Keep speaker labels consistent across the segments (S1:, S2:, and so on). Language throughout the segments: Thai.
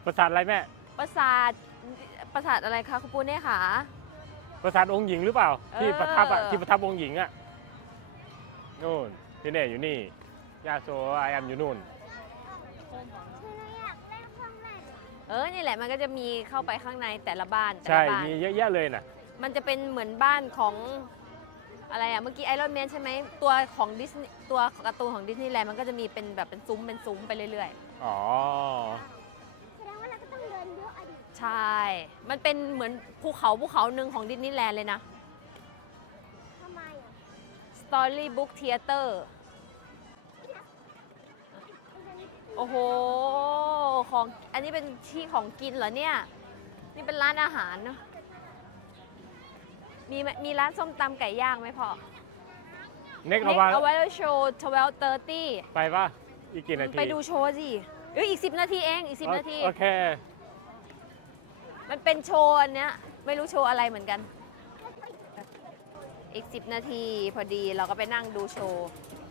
S1: ปราสาทอะไรแม่
S2: ปราสาทอะไรคะคุณปูเน่ค่ะ
S1: ปราสาทองค์หญิงหรือเปล่าที่ประทับอะ
S2: เออ
S1: ที่ประทับองค์หญิงอะนู่นพี่เน่อยู่นี่ยาโซไอแอมอยู่นู่น
S2: นี่แหละมันก็จะมีเข้าไปข้างในแต่ละบ้านแต่
S1: ใช่
S2: ละบ้าน
S1: มีเยอะแยะเลยนะ
S2: มันจะเป็นเหมือนบ้านของอะไรอะเมื่อกี้ไอรอนแมนใช่ไหมตัวของดิสนีย์ตัวการ์ตูนของดิสนีย์แลนด์มันก็จะมีเป็นแบบเป็นซุ้มไปเรื่อย
S1: อ๋อ
S3: แสดงว่าเราก็ต้องเดินเยอะอะดิ
S2: ๆ ใช่ มันเป็นเหมือนภูเขาหนึ่งของดิสนีย์แลนด์เลยนะ
S3: ทำไมอ่ะ
S2: Storybook Theater โอ้โหของอันนี้เป็นที่ของกินเหรอเนี่ย นี่เป็นร้านอาหารเนาะมีร้านส้มตำไก่ย่างไหมพ่อ
S1: เน็ก
S2: เน็
S1: เอา
S2: ก
S1: ไว้
S2: เอาไว้โชว์12:30
S1: ไปปะอีกกี่นาที
S2: ไปดูโชว์สิอีก10 นาทีเองอีก10 นาที
S1: โอเค
S2: มันเป็นโชว์อันเนี้ยไม่รู้โชว์อะไรเหมือนกัน อีก10 นาทีพอดีเราก็ไปนั่งดูโชว์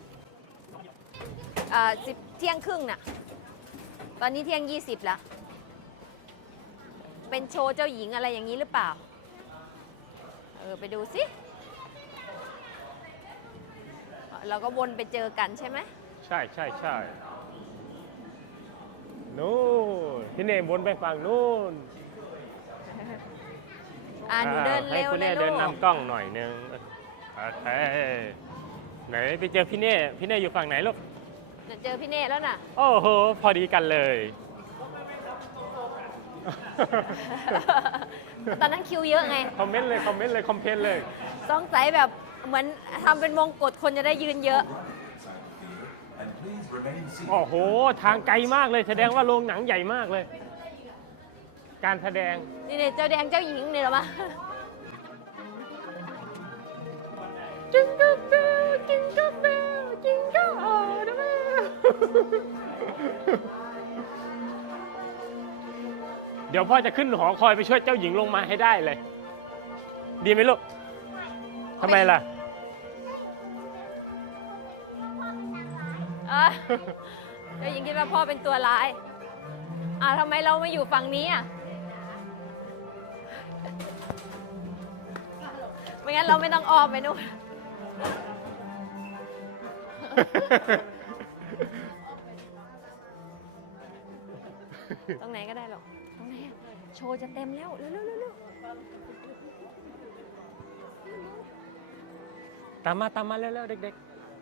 S2: เที่ยงครึ่งน่ะ ตอนนี้เที่ยง 20แล้ว เป็นโชว์เจ้าหญิงอะไรอย่างนี้หรือเปล่า ไปดูสิ เราก็วนไปเจอกันใช่ไหม
S1: ใช่ใช่ใช่นู่นพี่เน่วนไปฝั่งนู่น
S2: หนูเดิน
S1: ให้
S2: เร็ว
S1: คุณ
S2: เล
S1: เน่
S2: ย
S1: เดิ
S2: ลู
S1: น
S2: ก
S1: นำกล้องหน่อยนึงโอเคไหนไปเจอพี่เน่อยู่ฝั่งไหนลูก
S2: เจอพี่เน่แล้วน่ะ
S1: โอ้โหพอดีกันเลย
S2: ตอนนั้นคิวเยอะไง
S1: คอมเมนต์เลยคอมเพลนเลย
S2: สงสัยแบบเหมือนทำเป็นวงกดคนจะได้ยืนเยอะ
S1: โอ้โหทางไกลมากเลยแสดงว่าโรงหนังใหญ่มากเลย การแสดง
S2: นี่เนี่ยเจ้าแดงเจ้าหญิงเนี่ยหรอมา
S1: จิงก็เบลจิงก็เบลจิงก็ออเดเบลเดี๋ยวพ่อจะขึ้นหอคอยไปช่วยเจ้าหญิงลงมาให้ได้เลย ดีไหมลูกทำไมล่ะ
S2: เจ้าหญิงคิดว่าพ่อเป็นตัวร้ายทำไมเรามาอยู่ฝั่งนี้อ่ะ ไม่งั้นเราไม่ต้องอ้อมไปนู่น ตรงไหนก็ได้หรอก ตรงไหนอะโชว์จะเต็มแล้ว เร็ว
S1: ตามมาเร็วๆเด็ก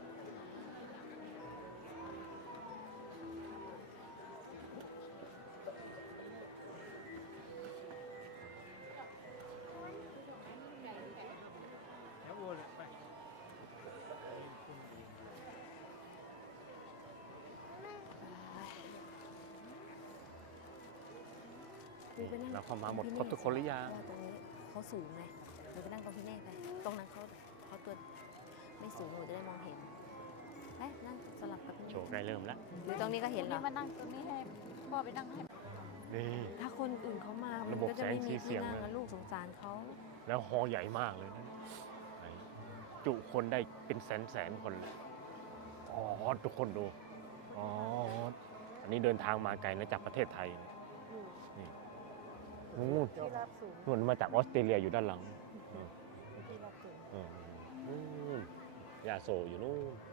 S1: ๆเราเข้ามาหมดครบทุกคนหรือยัง
S2: ตรงนี้เขาสูงไงหนูไปนั่งตรงพี่เน่ไป ตรงนั้นเขาตัวไม่สูงหนูจะได้มองเห็นไปนั่งสลับกับพี่
S1: โช
S2: เน่
S1: ว์ใกล้เริ่มแล้ว
S2: หรือตรงนี้ก็เห็นเหรอ
S3: มานั่งตรงนี้ให้พ่อไปนั่งให้
S1: นี่
S2: ถ้าคนอื่นเขามา มัน
S1: ระบบ
S2: ก็จะไม่มี
S1: แสงสีเสี
S2: ที่
S1: ยง
S2: นั่ง
S1: เลย
S2: นะลูกสงสารเขา
S1: แล้วฮอใหญ่มากเลยนะจุคนได้เป็นแสนคนเลยอ๋อทุกคนดูอ๋ออันนี้เดินทางมาไกลนะจากประเทศไทยนี่นู่น
S2: ที่รับสูง
S1: นู่นมาจากออสเตรเลียอยู่ด้านหลัง
S2: ที่รับสูง
S1: นู่นยาโซอยู่นู่น